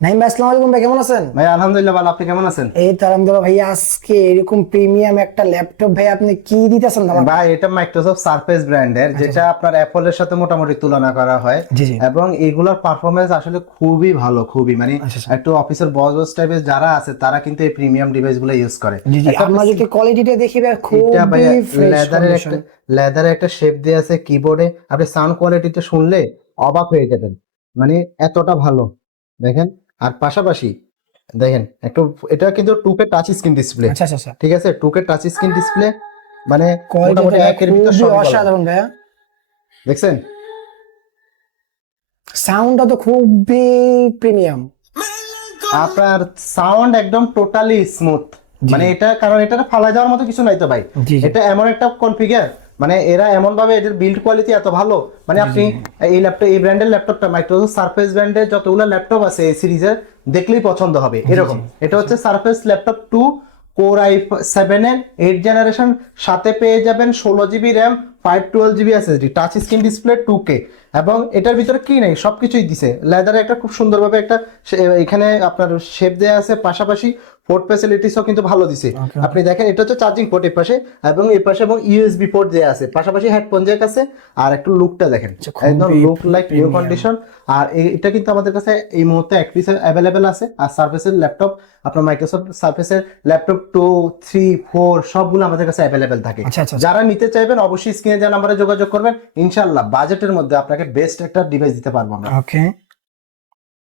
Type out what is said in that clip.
নাইম ভাই, আসসালামু আলাইকুম ভাই, কেমন আছেন? ভাই আলহামদুলিল্লাহ ভালো। আপনি কেমন আছেন? এই তো আলহামদুলিল্লাহ ভাই। আজকে এরকম প্রিমিয়াম একটা ল্যাপটপ ভাই আপনি কি দিতেছেন আমাকে? ভাই এটা মাইক্রোসফট সারফেস ব্র্যান্ডের, আচ্ছা যেটা আচ্ছা। আপনার অ্যাপলের সাথে মোটামুটি তুলনা করা হয়। জি জি। এবং এগুলোর পারফরমেন্স আসলে খুবই ভালো, খুবই মানে আচ্ছা আচ্ছা। একটু অফিসের বস বস টাইপের যারা আছে তারা কিন্তু এই প্রিমিয়াম ডিভাইস গুলো ইউজ করে। জি জি, একটা আমরা যদি কোয়ালিটিটা দেখি ভাই, এটা খুবই ভাইয়া ফ্রেশ লেদারের কন্ডিশন। একটা লেদারের একটা শেপ দেওয়া আছে কিবোর্ডে। আপনি সাউন্ড কোয়ালিটিটা শুনলে অবাক হয়ে যাবেন, মানে এতটা ভালো। দেখেন, আর পাশাপাশি দেখেন একটু, এটা কিন্তু 2K টাচ স্ক্রিন ডিসপ্লে। আচ্ছা আচ্ছা আচ্ছা। ঠিক আছে, 2K টাচ স্ক্রিন ডিসপ্লে, মানে কোয়ালিটিটা মোটামুটি ভাই একের ভিতর খুবই সবই বলা যায়। অসাধারণ ভাইয়া। দেখছেন? সাউন্ডটা তো খুবই প্রিমিয়াম। আপনার সাউন্ড একদম টোটালি স্মুথ। জি মানে জি। এটা, কারণ এটা ফালা যাওয়ার মতো কিছু নাই তো ভাই। জি জি। এটা এমন একটা কনফিগার, মানে এরা এমন ভাবে এদের বিল্ড কোয়ালিটি এত ভালো, মানে জি জি। আপনি এই ল্যাপটপ, এই ব্র্যান্ডের ল্যাপটপটা, মাইক্রোসফট সারফেস ব্র্যান্ডের যতগুলো ল্যাপটপ আছে এই সিরিজের, দেখলেই পছন্দ হবে জি এরকম। জি। এটা আচ্ছা। হচ্ছে সারফেস ল্যাপটপ 2 কোর i7 এর 8 জেনারেশন, সাথে পেয়ে যাবেন 16 GB RAM, 512 GB SSD, touch screen display 2K। এবং এটার ভিতরে কি নেই, সবকিছুই দিছে। লেদারে একটা খুব সুন্দরভাবে একটা এখানে আপনার শেপ দেওয়া আছে, পাশাপাশি পোর্ট ফ্যাসিলিটিসও কিন্তু ভালো দিছে। ওকে ওকে। আপনি দেখেন, এটা হচ্ছে চার্জিং পোর্ট এই পাশে, এবং এই পাশে এবং ইউএসবি পোর্ট দেওয়া আছে, পাশাপাশি হেডফোন জ্যাক আছে। আর একটু লুকটা দেখেন, আচ্ছা, একদম খুবই look like new premium. Condition. আর এটা কিন্তু আমাদের কাছে এই মুহূর্তে এক পিস অ্যাভেলেবেল আছে। আর সার্ফেসের ল্যাপটপ, আপনার মাইক্রোসফট সার্ফেসের ল্যাপটপ 2, 3, 4 সবগুলো আমাদের কাছে অ্যাভেলেবেল থাকে। আচ্ছা আচ্ছা আচ্ছা। যারা নিতে চাইবেন অবশ্যই স্ক্রিনে যে নাম্বারে যোগাযোগ করবেন, ইনশাল্লাহ বাজেটের মধ্যে আপনাকে বেস্ট একটা ডিভাইস দিতে পারবো আমরা। ওকে।